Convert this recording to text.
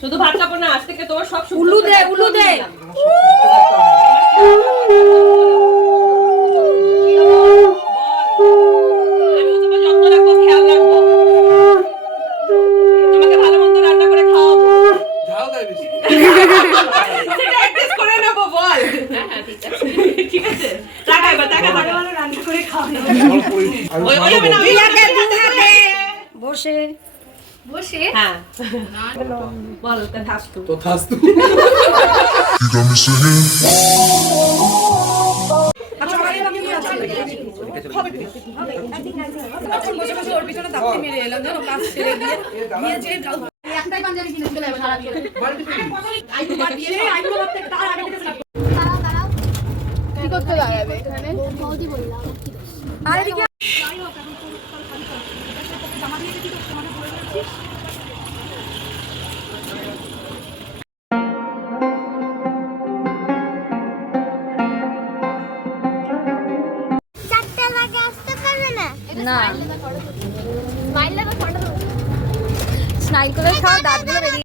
শুধু ভাত কাপড় না, আজ থেকে তোমার সব উলু দে আমিও তোমার যত্ন রাখবো, খেয়াল রাখবো, তোমাকে ভালো মন্দ রান্না করে খাওয়াবো। সেটা অ্যাডজাস্ট করে নেবো, বল। হ্যাঁ ঠিক আছে টাকা এবার টাকা ভালো রান্না করে খাওয়াবো। ওই হবে না, ওই হাতে বসে হ্যাঁ বল থাস্তু তো থাস্তু বসে বসে ওর পিছনে দাপটি মেরে এলাম জানো, কাজ ছেড়ে দিয়ে নিয়েছে একটাই পাঞ্জাবি কিনে চলে যাবে সারা দিয়ে আইবো বাদ দিয়ে আইবো ভাবতে তার আগে থেকে দাঁড়াও কি করতে দাঁড়াবে এখানে বৌদি বললাম আরে দিকে জামা দিয়ে কি করতে মানে পড়ে যাচ্ছিস। না স্মাইল করে খাও, দাঁতগুলো বেরিয়ে